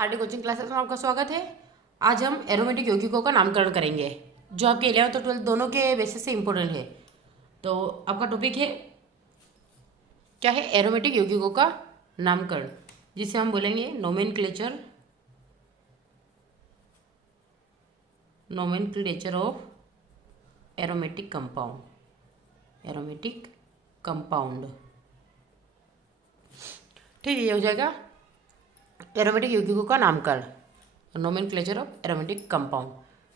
RT coaching classes में आपका स्वागत है। आज हम एरोमेटिक यौगिकों का नामकरण करेंगे जो आपके 11th और 12th दोनों के बेसिस से इम्पोर्टेंट है। तो आपका टॉपिक है क्या है, एरोमेटिक यौगिकों का नामकरण, जिसे हम बोलेंगे नोमेनक्लेचर ऑफ एरोमेटिक कंपाउंड। ठीक है, ये हो जाएगा एरोमेटिक यौगिकों का नामकरण, नोमेनक्लेचर ऑफ एरोमेटिक कंपाउंड।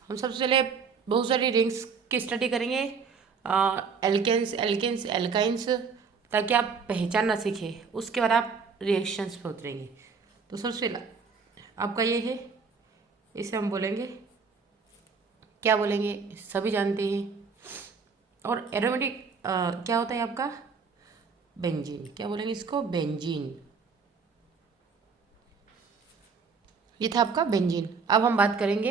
हम सबसे पहले बहुत सारी रिंग्स की स्टडी करेंगे, एल्केन्स, एल्केन्स, एल्काइंस, ताकि आप पहचानना सीखें। उसके बाद आप रिएक्शंस पर उतरेंगे। तो सबसे पहला आपका ये है, इसे हम बोलेंगे, क्या बोलेंगे, सभी जानते हैं। और एरोमेटिक क्या होता है आपका, बेंजीन। क्या बोलेंगे इसको, बेंजीन। ये था आपका बेंजीन। अब हम बात करेंगे,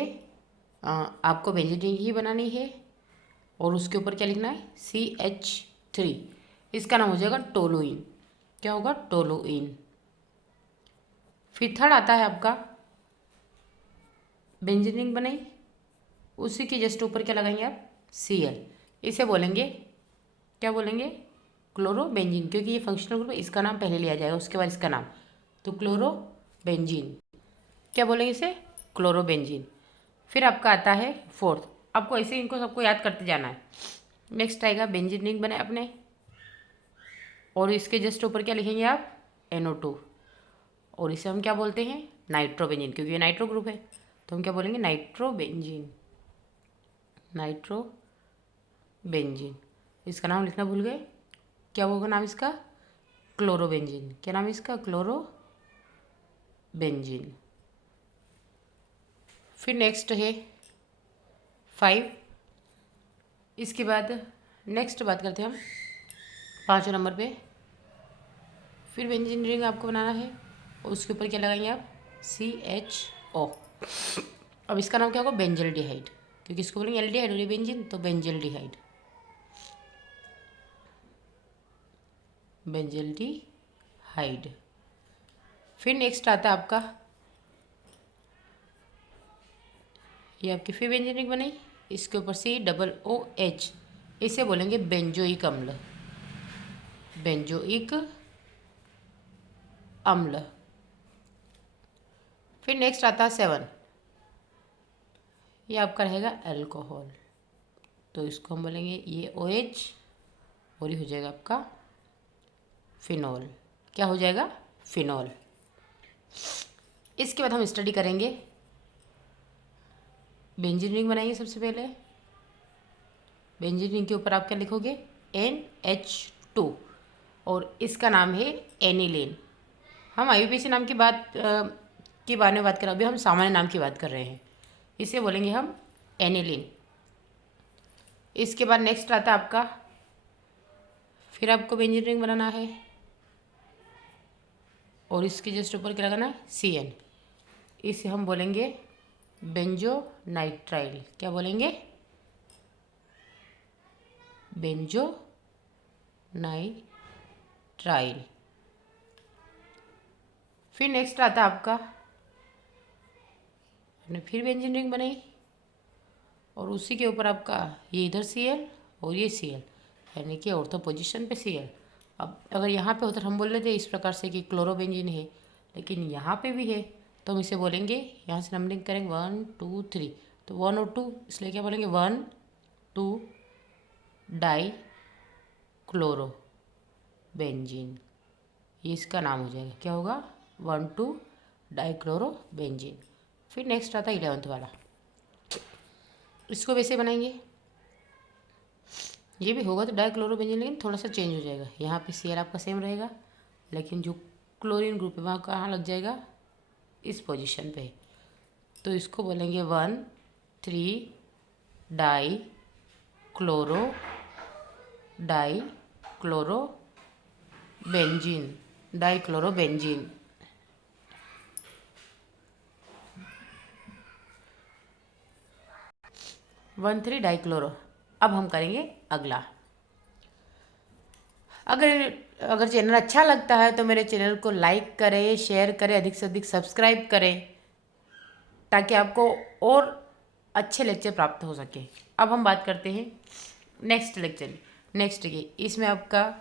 आपको बेंजीन रिंग ही बनानी है और उसके ऊपर क्या लिखना है, CH3। इसका नाम हो जाएगा टोलुइन। क्या होगा, टोलुइन। फिर थर्ड आता है आपका, बेंजीन रिंग बनाई, उसी के जस्ट ऊपर क्या लगाएंगे आप, Cl। इसे बोलेंगे, क्या बोलेंगे, क्लोरोबेंजीन, क्योंकि ये फंक्शनल ग्रुप है, इसका नाम पहले लिया जाएगा, उसके बाद इसका नाम। तो क्लोरोबेंजीन, क्या बोलेंगे इसे, क्लोरोबेंजीन। फिर आपका आता है फोर्थ। आपको ऐसे इनको सबको याद करते जाना है। नेक्स्ट आएगा बेंजीन रिंग बनाए अपने, और इसके जस्ट ऊपर क्या लिखेंगे आप, NO2। और इसे हम क्या बोलते हैं, नाइट्रोबेंजीन, क्योंकि ये नाइट्रो ग्रुप है। तो हम क्या बोलेंगे, नाइट्रोबेंजीन। इसका नाम लिखना भूल गए, क्या होगा नाम इसका, क्लोरोबेंजीन। क्या नाम है इसका, क्लोरोबेंजीन। फिर नेक्स्ट है 5। इसके बाद नेक्स्ट बात करते हैं हम 5वें नंबर पे। फिर बेंजीन रिंग आपको बनाना है, और उसके ऊपर क्या लगाएंगे आप, CHO। अब इसका नाम क्या होगा, बेंजल्डिहाइड, क्योंकि इसको बोलेंगे एल्डिहाइड और ये बेंजीन, तो बेंजल्डिहाइड। फिर नेक्स्ट आता है आपका, ये आपकी फिर बेंजीन रिंग बनाई, इसके ऊपर COOH। इसे बोलेंगे बेंजोइक अम्ल। फिर नेक्स्ट आता है 7, ये आपका रहेगा अल्कोहल। तो इसको हम बोलेंगे ये OH, और ये हो जाएगा आपका फिनॉल। क्या हो जाएगा, फिनॉल। इसके बाद हम स्टडी करेंगे, बेंजीन रिंग बनाएंगे। सबसे पहले बेंजीन रिंग के ऊपर आप क्या लिखोगे, NH2, और इसका नाम है एनिलीन। हम IUPAC नाम की बात के बारे में बात कर रहे हैं, अभी हम सामान्य नाम की बात कर रहे हैं। इसे बोलेंगे हम एनिलीन। इसके बाद नेक्स्ट आता है आपका, फिर आपको बेंजीन रिंग बनाना है, और इसके जस्ट ऊपर क्या लगाना है, CN। इसे हम बोलेंगे बेंजोनाइट्राइल। क्या बोलेंगे, बेंजोनाइट्राइल। फिर नेक्स्ट आता है आपका, आपने फिर बेंजीन रिंग बनाई, और उसी के ऊपर आपका ये इधर Cl और ये Cl, यानी कि ऑर्थो पोजीशन पे Cl। अब अगर यहाँ पे होता तो हम बोल लेते इस प्रकार से कि क्लोरोबेंजीन है, लेकिन यहाँ पे भी है, तो हम इसे बोलेंगे, यहाँ से नंबरिंग करेंगे 1 2 3, तो 1 और 2, इसलिए क्या बोलेंगे, 1 2 डाई क्लोरोबेंजीन। ये इसका नाम हो जाएगा, क्या होगा, 1 2 डाई क्लोरोबेंजीन। फिर नेक्स्ट आता है 11th वाला, इसको वैसे बनाएंगे, ये भी होगा तो डाइक्लोरोबेंजीन, लेकिन थोड़ा सा चेंज हो जाएगा। यहाँ पे Cl आपका सेम रहेगा, लेकिन जो क्लोरीन ग्रुप है वहाँ कहाँ लग जाएगा, इस पोजीशन पे। तो इसको बोलेंगे 1 3 डाई क्लोरोबेंजीन। 1 3 डाइक्लोरो। अब हम करेंगे अगला। अगर अगर चैनल अच्छा लगता है तो मेरे चैनल को लाइक करें, शेयर करें, अधिक से अधिक सब्सक्राइब करें, ताकि आपको और अच्छे लेक्चर प्राप्त हो सके। अब हम बात करते हैं नेक्स्ट लेक्चर, नेक्स्ट की। इसमें आपका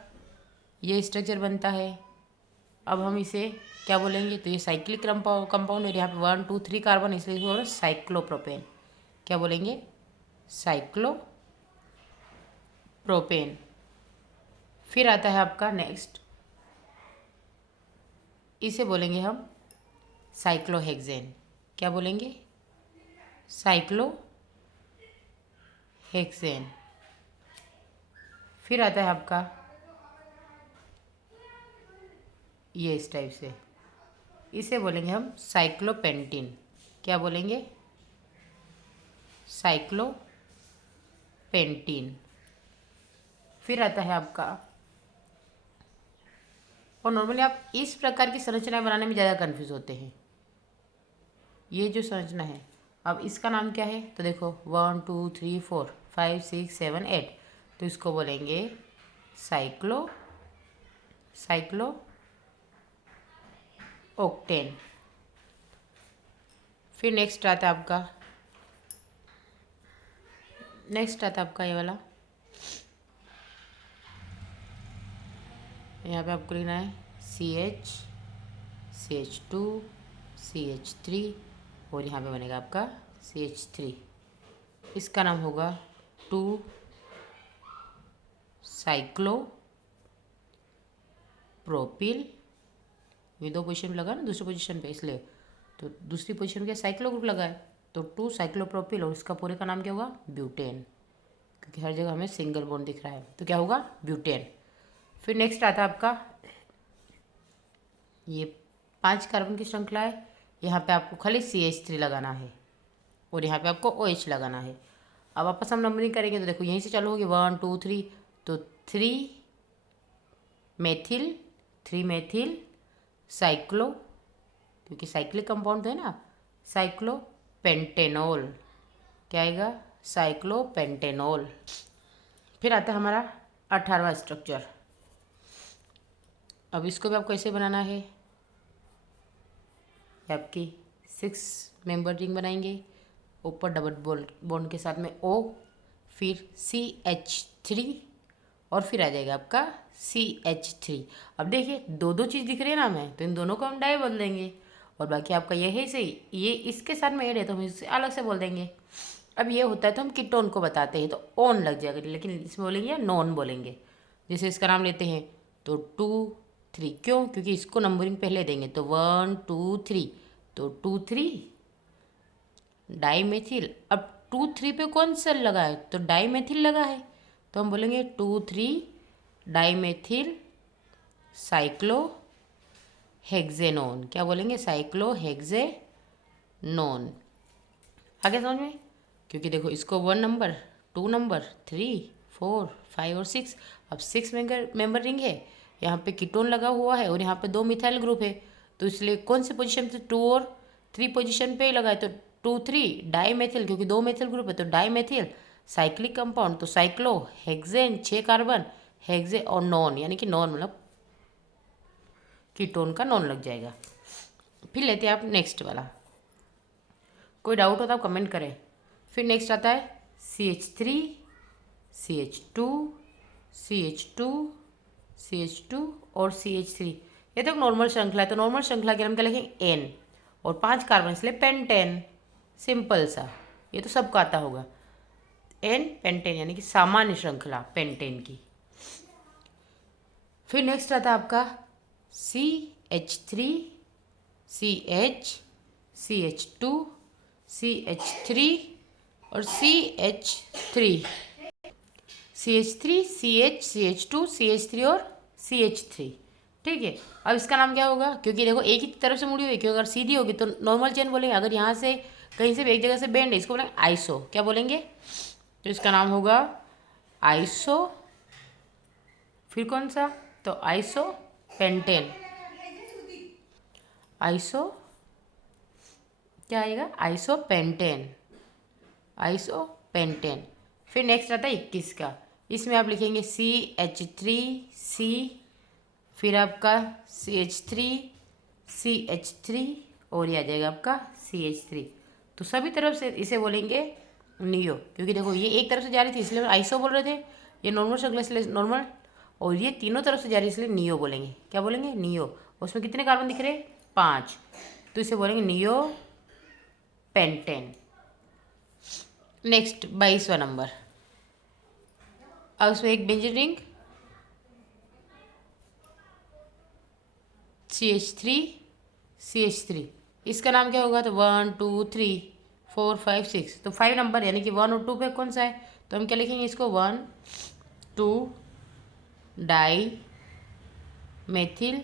ये स्ट्रक्चर बनता है। अब हम इसे क्या बोलेंगे, तो ये साइक्लिक कंपाउंड है। यहाँ पे 1 2 3 कार्बन, इसलिए इसको बोलो साइक्लोप्रोपेन। क्या बोलेंगे, साइक्लोप्रोपेन। फिर आता है आपका नेक्स्ट, इसे बोलेंगे हम साइक्लोहेक्सेन। क्या बोलेंगे, साइक्लोहेक्सेन। फिर आता है आपका ये इस टाइप से, इसे बोलेंगे हम साइक्लोपेंटीन। क्या बोलेंगे, साइक्लोपेंटीन। फिर आता है आपका, और नॉर्मली आप इस प्रकार की संरचनाएं बनाने में ज़्यादा कन्फ्यूज होते हैं। ये जो संरचना है, अब इसका नाम क्या है, तो देखो 1 2 3 4 5 6 7 8, तो इसको बोलेंगे साइक्लो ऑक्टेन। फिर नेक्स्ट आता है आपका ये वाला, यहाँ पे आपको लिखना है CH2 CH3, और यहाँ पे बनेगा आपका CH3। इसका नाम होगा 2 साइक्लोप्रोपिल। ये 2 पोजीशन पे लगा ना, दूसरी पोजीशन पे, इसलिए तो दूसरी पोजीशन पे साइक्लो ग्रुप लगा है, तो 2 साइक्लोप्रोपिल, और इसका पूरे का नाम क्या होगा, ब्यूटेन, क्योंकि हर जगह हमें सिंगल बॉन्ड दिख रहा है, तो क्या होगा, ब्यूटेन। फिर नेक्स्ट आता है आपका ये 5 कार्बन की श्रृंखला है। यहाँ पे आपको खाली CH3 लगाना है, और यहाँ पे आपको OH लगाना है। अब वापस हम नंबरिंग करेंगे, तो देखो यहीं से चालू होगी 1 2 3, तो 3 मेथिल साइक्लो, क्योंकि साइक्लिक कंपाउंड है ना, साइक्लोपेंटेनॉल। क्या आएगा, साइक्लोपेंटेनॉल। फिर आता है हमारा 18वां स्ट्रक्चर। अब इसको भी आपको ऐसे बनाना है, आपकी 6 मेंबर रिंग बनाएंगे, ऊपर डबल बॉन्ड के साथ में O, फिर CH3, और फिर आ जाएगा आपका CH3। अब देखिए 2 चीज़ दिख रही है ना हमें, तो इन दोनों को हम डाई बोल देंगे, और बाकी आपका ये है सही, ये इसके साथ में ऐड है तो हम इससे अलग से बोल देंगे। अब ये होता है तो हम कीटोन को बताते हैं, तो ऑन लग जाएगा, लेकिन इसमें बोलेंगे या नॉन बोलेंगे। जैसे इसका नाम लेते हैं तो 2 3, क्यों, क्योंकि इसको नंबरिंग पहले देंगे, तो 1 2 3, तो 2 3 डाईमेथिल। अब 2 3 पे कौन सा लगा है, तो डाईमेथिल लगा है, तो हम बोलेंगे 2 3 डाईमेथिल साइक्लोहेक्सेनोन। क्या बोलेंगे, साइक्लोहेक्सेनोन। आगे समझ में, क्योंकि देखो इसको 1 नंबर 2 नंबर 3 4 5 और 6, अब 6 मेंबर रिंग है, यहाँ पे कीटोन लगा हुआ है, और यहाँ पे 2 मिथाइल ग्रुप है, तो इसलिए कौन सी पोजीशन पे, 2 और 3 पोजीशन पे लगा है, तो 2 3 डाईमेथिल, क्योंकि 2 मेथिल ग्रुप है, तो डाईमेथिल साइक्लिक कंपाउंड, तो साइक्लोहेक्सेन 6 कार्बन, हेक्से और नॉन, यानी कि नॉन मतलब कीटोन का नॉन लग जाएगा। फिर लेते हैं आप नेक्स्ट वाला, कोई डाउट हो तो आप कमेंट करें। फिर नेक्स्ट आता है CH3 CH2 CH2 CH2 और CH3। ये तो नॉर्मल श्रृंखला है, तो नॉर्मल श्रृंखला के हम क्या लिखेंगे, N, और 5 कार्बन, इसलिए पेंटेन, सिंपल सा, ये तो सबको आता होगा, N पेंटेन, यानी कि सामान्य श्रृंखला पेंटेन की। फिर नेक्स्ट आता है आपका CH3 CH CH2 CH3 और CH3 CH3 CH CH2 CH3 और CH3। ठीक है, अब इसका नाम क्या होगा, क्योंकि देखो एक ही तरफ से मुड़ी हुई, क्योंकि अगर सीधी होगी तो नॉर्मल चेन बोलेंगे, अगर यहाँ से कहीं से भी एक जगह से बेंड है, इसको बोलेंगे आइसो। क्या बोलेंगे, तो इसका नाम होगा आइसो। फिर कौन सा, तो आइसो पेंटेन, आइसो क्या आएगा, आइसोपेंटेन, आइसोपेंटेन। फिर नेक्स्ट आता है 21 का, इसमें आप लिखेंगे CH3C, फिर आपका CH3 CH3, और ये आ जाएगा आपका CH3। तो सभी तरफ से इसे बोलेंगे नियो, क्योंकि देखो ये एक तरफ से जा रही थी इसलिए आइसो बोल रहे थे, ये नॉर्मल शक्ल इसलिए नॉर्मल, और ये तीनों तरफ से जा रही है इसलिए नियो बोलेंगे। क्या बोलेंगे? नियो। उसमें कितने कार्बन दिख रहे? 5, तो इसे बोलेंगे नियो पेंटेन। नेक्स्ट 22वां नंबर। अब उसमें एक बेंजीन रिंग CH3 CH3, इसका नाम क्या होगा? तो 1 2 3 4 5 6, तो 5 नंबर यानी कि 1 और 2 पे कौन सा है, तो हम क्या लिखेंगे इसको? 1 2 डाई मेथिल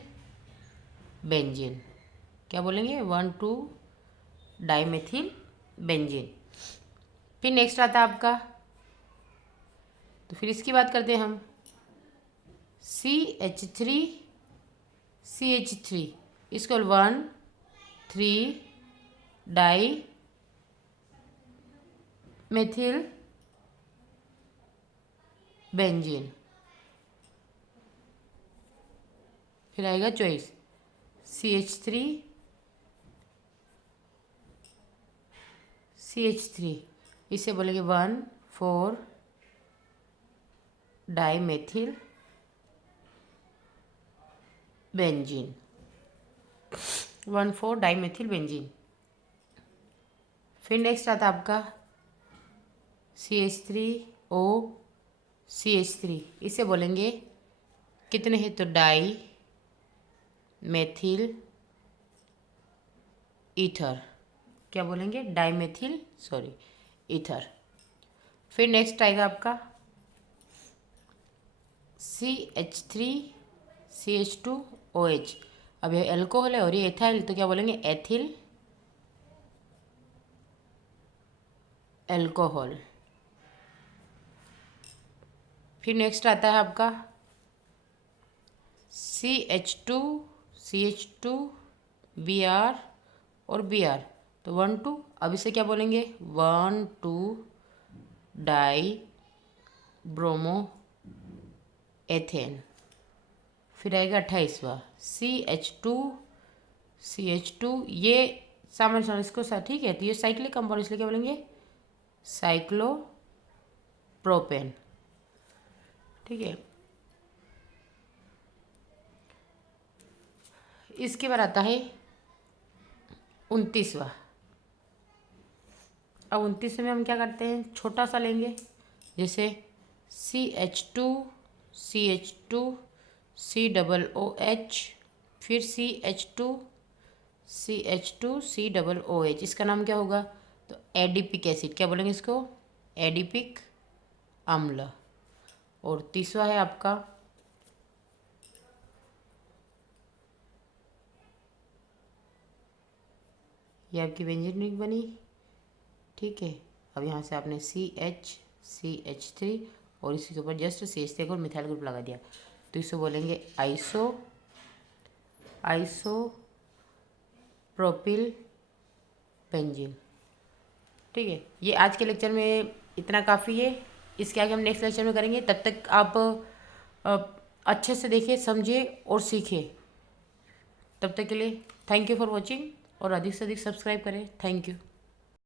बेंजीन। क्या बोलेंगे? 1 2 डाई मेथिल बेंजीन। फिर नेक्स्ट आता है आपका, तो फिर इसकी बात करते हैं हम, CH3 CH3, इसको 1 3 डाई मेथिल बेंजीन। फिर आएगा चॉइस CH3 CH3, इसे बोलेंगे 1 4 di methyl benzene, 1 4 di methyl benzene. फिर नेक्स्ट आता है आपका CH3O CH3, इसे बोलेंगे कितने हैं? तो डाई मेथिल ईथर। क्या बोलेंगे? Di methyl ether. फिर नेक्स्ट आएगा आपका CH3 CH2OH, अब ये एल्कोहल है और ये एथाइल, तो क्या बोलेंगे? Ethyl alcohol. फिर नेक्स्ट आता है आपका CH2 Br और Br, तो 1 2, अब इसे क्या बोलेंगे? 1 2 डाई ब्रोमो एथेन। फिर आएगा 28वां CH2 ये सामान्य इसको ठीक है, तो ये साइक्लिक कंपाउंड इसलिए क्या बोलेंगे? साइक्लोप्रोपेन। ठीक है, इसके बाद आता है 29वां। अब 29 में हम क्या करते हैं? छोटा सा लेंगे, जैसे CH2 COOH, फिर CH2COOH, इसका नाम क्या होगा? तो एडिपिक एसिड। क्या बोलेंगे इसको? एडिपिक अम्ल। और तीसरा है आपका ये आपकी व्यंजन रिंग बनी। ठीक है, अब यहाँ से आपने CH3 और इसी के ऊपर जस्ट CH3 और मिथाइल ग्रुप लगा दिया, तो इसे बोलेंगे आइसोप्रोपिल बेंजीन। ठीक है, ये आज के लेक्चर में इतना काफ़ी है। इसके आगे हम नेक्स्ट लेक्चर में करेंगे, तब तक आप अच्छे से देखिए, समझिए और सीखिए। तब तक के लिए थैंक यू फॉर वॉचिंग, और अधिक से अधिक सब्सक्राइब करें। Thank you.